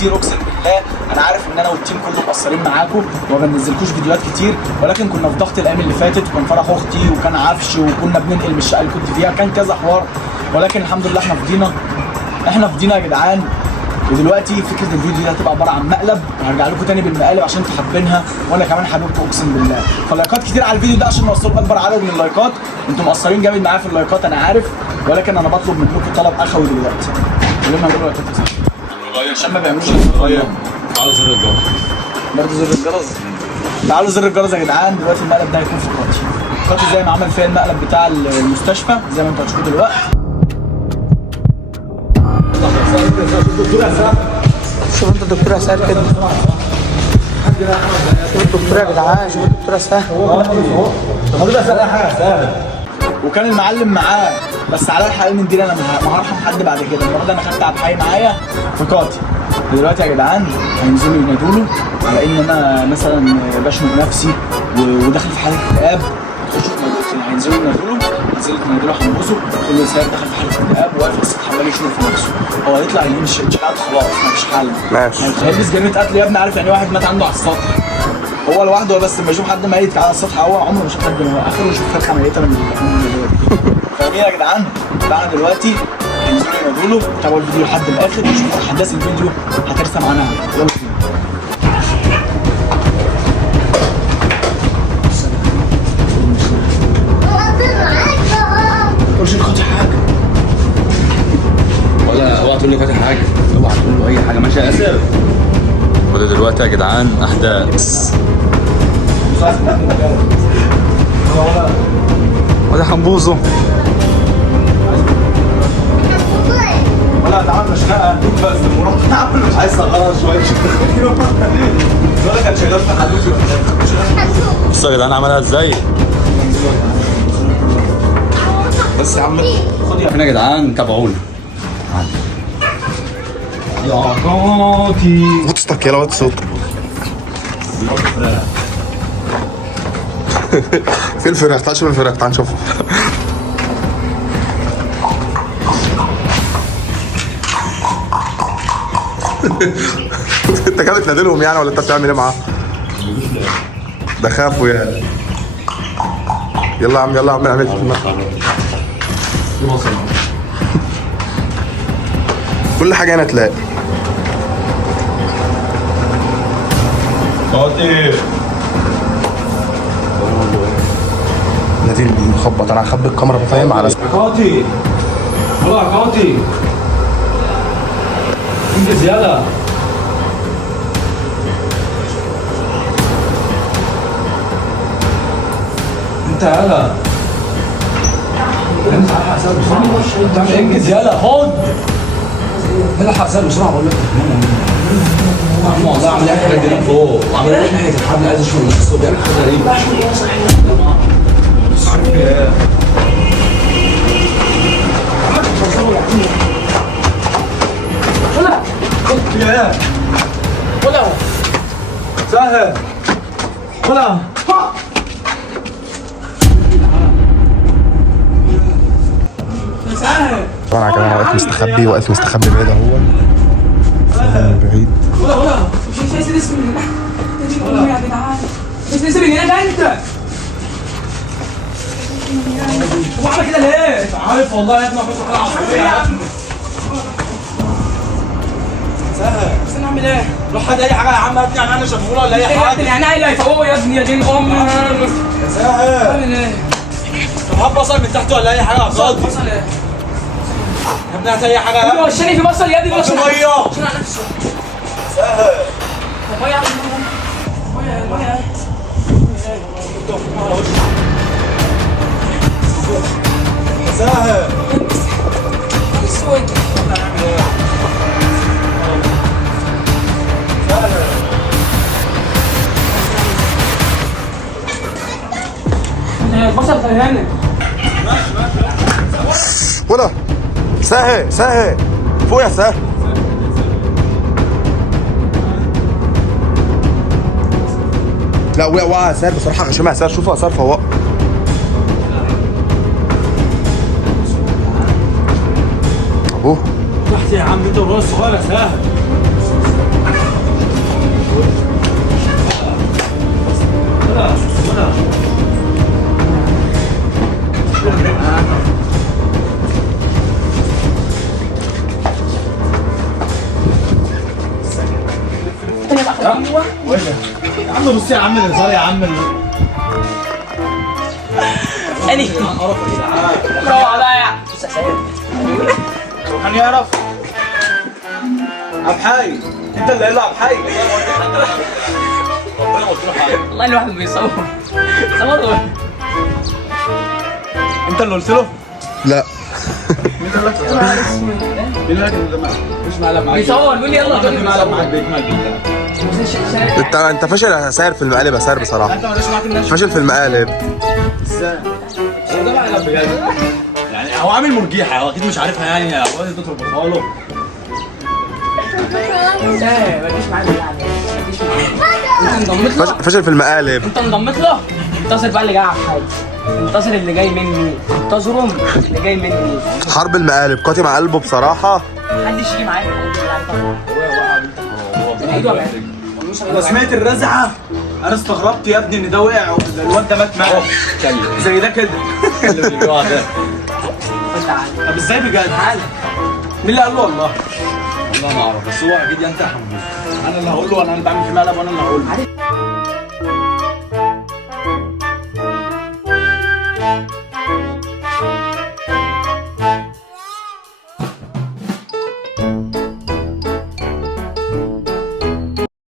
كتير اقسم بالله. انا عارف ان انا والتيم كله مقصرين معاكم وما بنزلكوش فيديوهات كتير، ولكن كنا في ضغط الايام اللي فاتت، وكان فرح اختي وكان عفش وكنا بننقل من الشقه اللي كنت فيها، كان كذا حوار، ولكن الحمد لله احنا فضينا يا جدعان. ودلوقتي فكره الفيديو دي هتبقى عباره عن مقلب، وهرجع لكم تاني بالمقالب عشان انتوا حابينها وانا كمان حاببكم اقسم بالله. فاللايكات كتير على الفيديو ده عشان نوصل اكبر عدد من اللايكات. انتوا مقصرين جامد معايا في اللايكات انا عارف، ولكن انا بطلب منكم طلب اخوي دلوقتي. لما نقول لايكات كتير عشان ما بيعملوش تعالوا زر الجرس. برضه زر الجرس. تعالوا زر الجرس يا جدعان. دلوقتي المقلب ده هيكون في قاتي زي ما عمل فيها المقلب بتاع المستشفى زي ما انتوا هتشوفوا دلوقتي. شوف انت الدكتور اسهل كده. شوف الدكتور يا جدعان، شوف الدكتور اسهل. وكان المعلم معاه، بس على الحقيقة من دي انا ما هرحم حد بعد كده. المره دي انا خدت عبد الحي معايا في قاتي. دلوقتي يا جدعان هينزلوا ينادوا له على ان انا مثلا بشنق نفسي وداخل في حاله اكتئاب. هينزلوا ينادوا له، نزلت تنادوا له حنبوسه تقول له سايب دخل في حاله اكتئاب وواقف على السطح عمال يشنق في نفسه. هو هيطلع يمشي اتشقت خلاص مفيش حل. ماشي. هيلبس جريمه قتل يا ابني. عارف يعني ايه واحد مات عنده على السطح؟ هو لوحده بس لما يشوف حد ميت على السطح هو عمره ما شاف حد اخره يشوف فرخه ميته من فاهمين يا جدعان؟ تعالى دلوقتي هينزلوا ينادوا له. تابعوا الفيديو لحد الاخر وشوفوا احداث الفيديو هترسم عنها. يلا بينا. مش القاتل حاجه ولا اوعى تقول لي فاتح حاجه، اوعى تقول له اي حاجه. ماشي يا اسف. وده دلوقتي يا جدعان احداث. وده حنبوظه. ولا تعال مشنقه بس المراقب مش عايز اصغرها شويه. ولا كان شغال في حدوتي بصوا يا جدعان عملها ازاي. بس يا عم خد هنا يا جدعان تابعونا. يا قاطي وطستك يلا وطس صوتك. في الفراخ. تعال شوف الفراخ. تعال نشوف. انت كده بتنادلهم يعني ولا انت بتعمل ايه معاهم؟ ده خافوا يعني. يلا يا عم يلا يا عم اعمل كل حاجه هنا تلاقي. قاطي نادي مخبط. انا هخبي الكاميرا فاهم على قاطي. والله قاطي انجز يلا. انت يلا الحق حساب بسرعه. انجز يلا خد. الحق حساب بسرعه بقول لك. والله عامل حاجه دي فوق وعامل ناحيه الحبل عايز اشوف الصوت بيعمل حاجه غريبه. عارف ايه يا ولا سهل ولا طبعا يا جماعه واقف مستخبي بعيد اهو. بعيد. ولا مش عايز اسم يا جدعان. اسم من هنا انت. هو عمل كده ليه؟ عارف والله يا ابني بس يا عم سهل. بس انا اعمل ايه؟ روح هات اي حاجه يا عم. هات لي انا شافوله ولا اي حاجه. يعني اللي هيفوقوا يا ابني يا دين امي. سهل. اعمل ايه؟ طب هات بصل من تحت ولا اي حاجه يا قاضي. بصل ايه؟ يا ابني هات اي حاجه يا هو وشاني في بصل يا ابني. ابني. ميه عشان على نفسه. سهل. ميه يا عم. ميه سهل. اسود. البصل هنا. ولا سهل فوق يا سهل. لا وقع سهل بصراحه غشيمه. سهل شوفها سهل فوق. ابوه تحت يا عم انت والراس صغير يا سهل. يا عم بص يا عم الهزار يا عم اني روح عليا كان يعرف عبحاي انت اللي قايل له عبحاي والله الواحد بيصور صور انت اللي قلت له لا مين قال لك مين قال لك ان ده مش معلم معاك بيصور بيقول لي يلا مين معلم معاك بيجمل بالله انت فاشل يا ساير في المقالب يا ساير بصراحه. انت مالوش معاك الناس فاشل في المقالب. ازاي هو ده معلم بجد يعني هو عامل مرجيحه هو اكيد مش عارفها يعني يا اخواتي انتوا تربطها له ما تجيش معايا ما تجيش معايا انت انضمت له فاشل في المقالب. انت انضمت له انتصر بقى اللي جاي على حاجه انتصر اللي جاي مني انتظرهم اللي جاي مني حرب المقالب قاتم على قلبه بصراحه. محدش يجي معايا انا سمعت الرزعه انا استغربت يا ابني ان ده وقع الواد ده مات معاه زي ده كده اللي بيجوع ده. طب ازاي بجد؟ مين اللي قال له والله؟ والله ما اعرف بس هو اكيد انت يا حمود. انا اللي هقول له انا اللي بعمل في مقلب وانا اللي هقول له